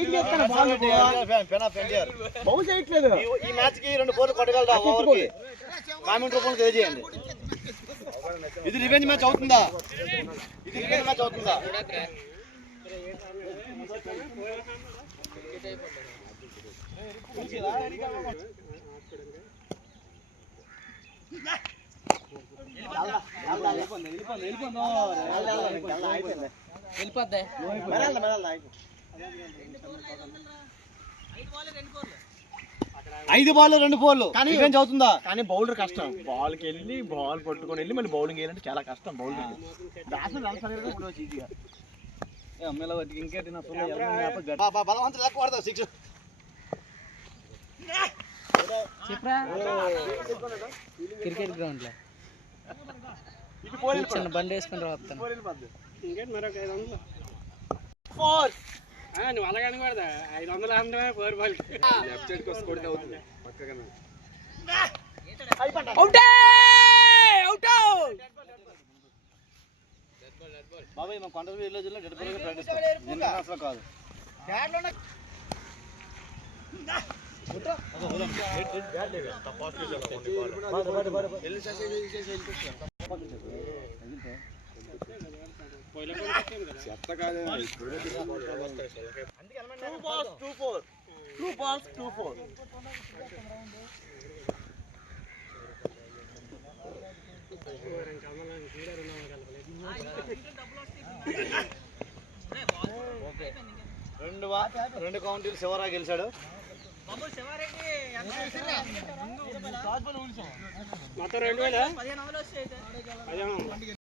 ఈ మ్యాచ్ కి 2 4 కొట్టగలరా ఓవర్కి కామెంట్ రూపంలో తెలియజేయండి. ఇది రివెంజ్ మ్యాచ్ అవుతుందా? ఇది రివెంజ్ మ్యాచ్ అవుతుందా? ఐదు బాల్ 2 4 రివెంజ్ అవుతుందా? కానీ బౌలర్ కష్టం. బాల్కి వెళ్ళి బాల్ పట్టుకొని వెళ్ళి మళ్ళీ బౌలింగ్ వేయాలంటే చాలా కష్టం. బౌలర్ క్రికెట్ గ్రౌండ్ లో బండి వేసుకుని రాస్తాను. నువ్వు అలాగే అనకూడదా? 500 అందమే 4 బాల్ లెఫ్ట్ సైడ్ కోసం కొడితే అవుతుంది. పక్కన బాబాయ్ మా కొండ విలేజ్ లో డెడ్ బాల్ ప్రాక్టీస్ చేస్తాం కాదు. రెండు కౌంటీలు శివరా గెలిచాడు. మొత్తం 2000